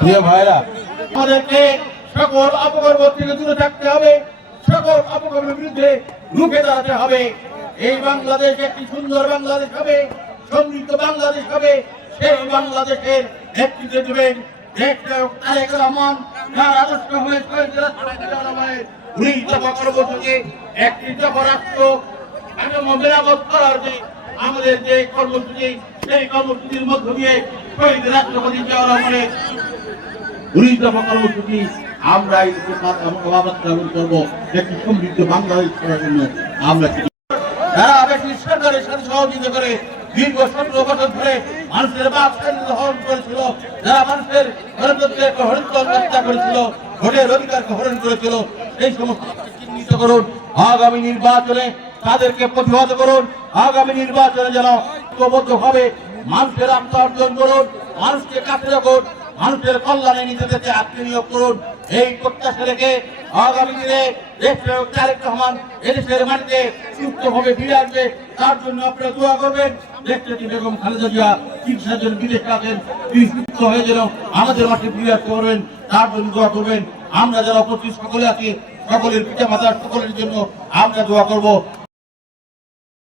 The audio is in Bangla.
প্রিয় ভাইরা, আমাদেরকে সকল অপকর্ম থেকে দূরে থাকতে হবে, সকল অপকর্মের বিরুদ্ধে রুখে দাঁড়াতে হবে। এই বাংলাদেশ একটি সুন্দর বাংলাদেশ হবে, সমৃদ্ধ বাংলাদেশ হবে। সেই বাংলাদেশের নেতৃত্ব দেবেন তারেক রহমান, যার আদর্শ হয়ে কর্মসূচি একটি রাষ্ট্র মেরামত করার যে আমাদের যে কর্মসূচি, সেই কর্মসূচির মধ্য দিয়ে শহীদ রাষ্ট্রপতি জিয়া রহমানের 19 দফা কর্মসূচি আমরা করবো একটি সমৃদ্ধ বাংলাদেশ করার জন্য। আমরা যারা বেশি সরকারের সাথে সহযোগিতা করে দীর্ঘ 17 বছর ধরে মানুষের বাক স্বাধীনতা হরণ করেছিল, যারা মানুষের গণতন্ত্রকে হত্যা করেছিল, ভোটের অধিকারকে হরণ করেছিল, সেই সমস্ত চিহ্নিত করুন। আগামী নির্বাচনে তাদেরকে প্রতিহত করুন। আগামী নির্বাচনে যেন ঐক্যবদ্ধভাবে মানুষের আস্থা অর্জন করুন, মানুষকে কাছে রাখুন, মানুষের কল্যাণে নিজেদেরকে আত্মনিয়োগ করুন। এই প্রত্যাশা রেখে আগামী দিনে তারেক রহমান এদেশের মাটিতে সুস্থভাবে ফিরে আসবে, তার জন্য আপনারা দোয়া করবেন। দেশটি বেগম খালেদা জিয়া চিকিৎসার জন্য বিদেশে আছেন, তিনি সুস্থ হয়ে যেন আমাদের মাঠে ফিরে আসতে পারবেন, তার জন্য দোয়া করবেন। আমরা যারা উপস্থিত সকলে আছি, সকলের পিতা মাতার সকলের জন্য আমরা দোয়া করবো।